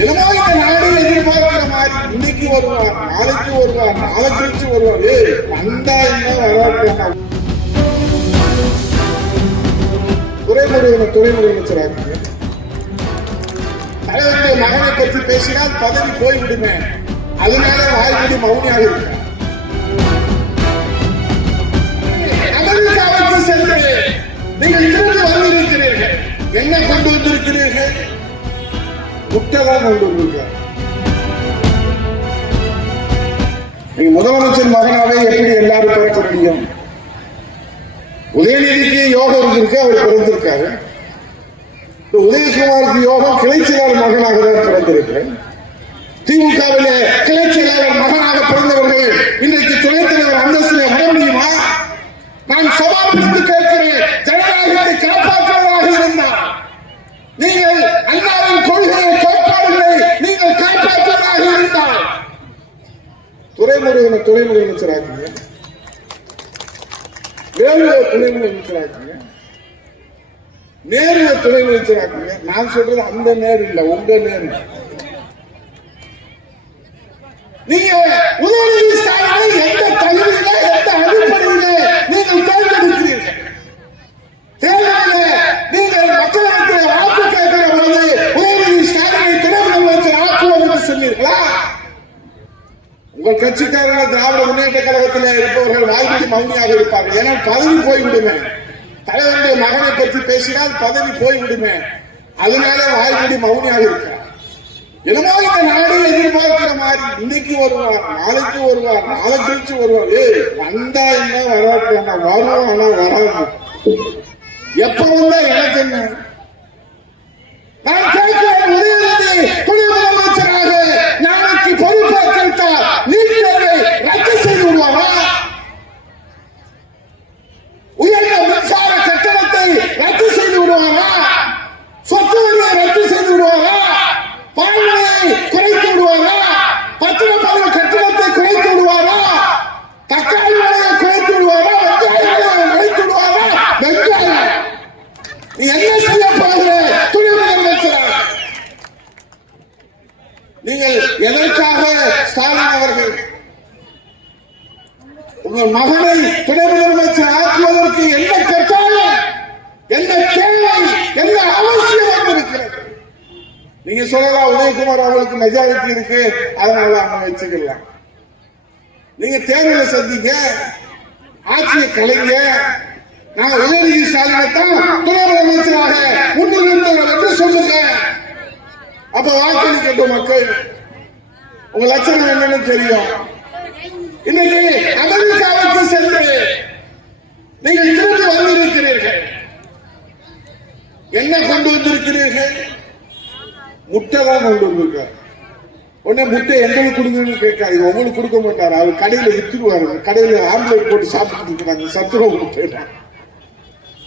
என்னமோ இந்த நாடு எதிர்பார்க்கிற மாதிரி இன்னைக்கு வருவார், நாளைக்கு வருவார், நாளை கழிச்சு வருவார். வந்தா என்ன வராது. துறை முதலமைச்சராக தலைவருடைய மகனை பற்றி பேசினால் பதவி போய்விடுமே, அதனால வாய்மொழி மௌனியாக இருக்க. அமெரிக்காவுக்கு சென்று நீங்கள் திரும்பி வந்திருக்கிறீர்கள். என்ன கொண்டு வந்திருக்கிறீர்கள்? முட்டைதான் கொண்டு வந்திருக்கிறார். நீங்க முதலமைச்சர் மகனாவே எப்படி எல்லாரும் பிறக்க முடியும்? உதயநிதிக்கு யோகம் இருக்கு, அவர் பிறந்திருக்காரு. உதயகுமாருக்கு யோகம் கிளைச்சலாளர் மகனாக தான் பிறந்திருக்கிறேன். திமுகவிலே கிளைச்சலாளர் மகனாக பிறந்தவர்கள் இன்றைக்கு துணைத் தலைவர் அந்தஸ்திலே வர முடியுமா? நான் சவாலுக்கு கேட்கிறேன். ஜனநாயகத்தை காப்பாற்றுவதாக இருந்தால் நீங்கள் அண்ணாவின் கொள்கையை கோட்பாடுகளை நீங்கள் காப்பாற்றுவதாக இருந்தால் துறை முதலமைச்சராக வேலுவை துணை முதலமைச்சராக்குங்க, நேருவை துணை முதலமைச்சராக்குங்க. நான் சொல்றது அந்த நேரு இல்ல, உங்க நேரு. நீங்க உதயநிதி ஸ்டாலினை எந்த தகுதியில எந்த அடிப்படையிலே நீங்கள் தேர்ந்தெடுக்கிறீர்கள்? தேர்தலில் நீங்கள் மக்களிடத்தில் வாக்கு கேட்கிற பொழுது உதயநிதி ஸ்டாலினை துணை முதலமைச்சர் ஆக்குவோம் என்று சொன்னீர்களா? உங்கள் கட்சிக்காரர்கள் திராவிட முன்னேற்ற கழகத்தில் இருப்பவர்கள் வாய்மொழி மௌனியாக இருப்பார்கள். ஏன்னா பதவி போய்விடுமே, தலைவருடைய மகனை பற்றி பேசினால் பதவி போய்விடுமே, அதனால வாய்மொழி மௌனியாக இருக்கிறார். என்னமோ இந்த நாடு எதிர்பார்க்கிற மாதிரி இன்னைக்கு வருவார், நாளைக்கு வருவார், நாளை கழிச்சு வருவார். வந்தா என்ன வராது, வரும் ஆனா வராது. எப்ப வந்தா எனக்கு என்ன? நான் கேட்கிறேன், உதயநிதி துணை முதலமைச்சராக நாளைக்கு பொறுப்பேற்றால் நீட் தேர்வை ரத்து செய்து விடுவாரா? உயர்ந்த மின்சார கட்டணத்தை ரத்து செய்து விடுவாரா? சொத்து வரியை ரத்து செய்து விடுவாரா? பால்விலையை குறைத்து விடுவாரா? பத்திரப்பதிவு கட்டணத்தை குறைத்து விடுவாரா? தக்காளி விலையை குறைத்து விடுவாரா? வெங்காய விலையை குறைத்து விடுவாரா? வெங்காயம் நீ என்ன செய்ய போகிற துணை முதலமைச்சராக? நீங்கள் எதற்காக ஸ்டாலின் அவர்கள் உங்கள் மகனை துணை முதலமைச்சர் ஆக்குவதற்கு என்ன கட்டாயம், என்ன தேவை, என்ன அவசியம் இருக்கிறது? நீங்க சொல்லலாம் உதயகுமார் அவர்களுக்கு மெஜாரிட்டி இருக்கு, அதனால அவங்க வச்சுக்கலாம். நீங்க தேர்தலை சந்திங்க, ஆட்சியை கலைங்க. நான் உதயநிதி ஸ்டாலினை தான் துணை முதலமைச்சராக முன்னிறுத்தவர் என்று சொல்லுங்க. அப்ப வாக்களிக்கட்டும் மக்கள். உங்க லட்சணம் என்னன்னு தெரியும். இன்னைக்கு அமெரிக்காவுக்கு சென்று நீங்கள் திரும்பி வந்திருக்கிறீர்கள். என்ன கொண்டு வந்திருக்கிறீர்கள்? முட்டைதான் கொண்டு வந்திருக்கார். உடனே முட்டை எங்களுக்கு கொடுங்கன்னு கேட்காது, உங்களுக்கு கொடுக்க மாட்டாரு. அவர் கடையில வித்துருவாரு. கடையில ஆம்லேட் போட்டு சாப்பிட்டு இருக்கிறாங்க, சத்துணவு முட்டை.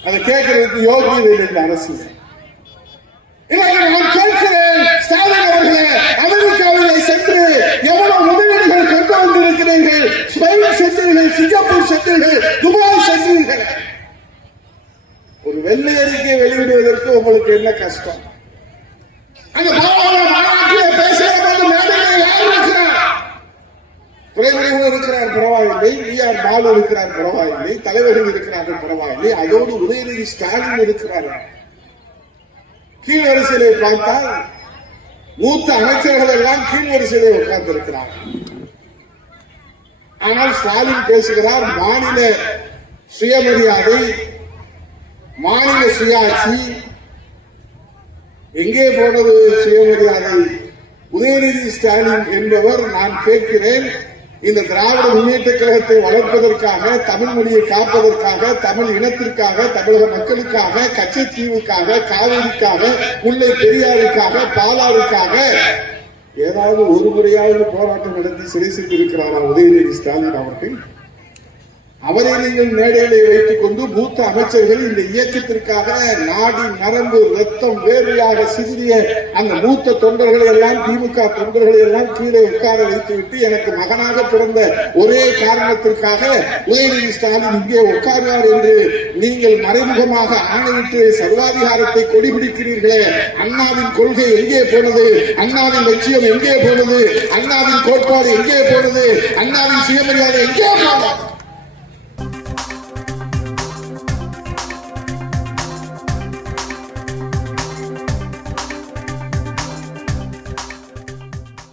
அதை கேட்கறதுக்கு யோகியதை இல்லை அரசு. நான் கேட்கிறேன், ஸ்டாலின் அவர்களே, அமெரிக்காவிலே சென்று எவ்வளவு முதலீடுகள் கொண்டு வந்திருக்கிறீர்கள்? ஸ்பெயின் சென்றீர்கள், சிங்கப்பூர் சென்றீர்கள், துபாய் சென்றீர்கள். ஒரு வெள்ளை அறிக்கை வெளியிடுவதற்கு உங்களுக்கு என்ன கஷ்டம்? அந்த மாநாட்டிலே பேசுகிற போது மேடையில் யார் இருக்கிறார்? துறைமுறைகள் இருக்கிறார், பரவாயில்லை. வி.ஆர். பாலு இருக்கிறார், பரவாயில்லை. தலைவர்கள் இருக்கிறார்கள், பரவாயில்லை. அதோடு உதயநிதி ஸ்டாலின் இருக்கிறார்கள். கீழ் வரிசையிலே பார்த்தால் மூத்த அமைச்சர்கள் எல்லாம் கீழ் வரிசையிலே உட்கார்ந்து இருக்கிறார்கள். ஆனால் ஸ்டாலின் பேசுகிறார் மாநில சுயமரியாதை, மாநில சுயாட்சி. எங்கே போனது சுயமரியாதை? உதயநிதி ஸ்டாலின் என்பவர், நான் கேட்கிறேன், இந்த திராவிட முன்னேற்ற கழகத்தை வளர்ப்பதற்காக, தமிழ் மொழியை காப்பதற்காக, தமிழ் இனத்திற்காக, தமிழக மக்களுக்காக, கச்சத்தீவுக்காக, காவிரிக்காக, முல்லை பெரியாருக்காக, பாலாருக்காக ஏதாவது ஒரு முறையாவது போராட்டம் நடத்தி சிறை செய்திருக்கிறாரா உதயநிதி ஸ்டாலின் அவர்கள்? அவரை நீங்கள் மேடையிலே வைத்துக் கொண்டு மூத்த அமைச்சர்கள் இந்த இயக்கத்திற்காக நாடி நரம்பு ரத்தம் வேர்வையாக சிந்திய அந்த மூத்த தொண்டர்களை எல்லாம் திமுக தொண்டர்களை எல்லாம் கீழே உட்கார வைத்துவிட்டு எனக்கு மகனாக பிறந்த ஒரே காரணத்திற்காக உதயநிதி ஸ்டாலின் இங்கே உட்கார்வார் என்று நீங்கள் மறைமுகமாக ஆணையிட்டு சர்வாதிகாரத்தை கொடிபிடிக்கிறீர்களே, அண்ணாவின் கொள்கை எங்கே போனது? அண்ணாவின் லட்சியம் எங்கே போனது? அண்ணாவின் கோட்பாடு எங்கே போனது? அண்ணாவின் சுயமரியாதை எங்கே போனது?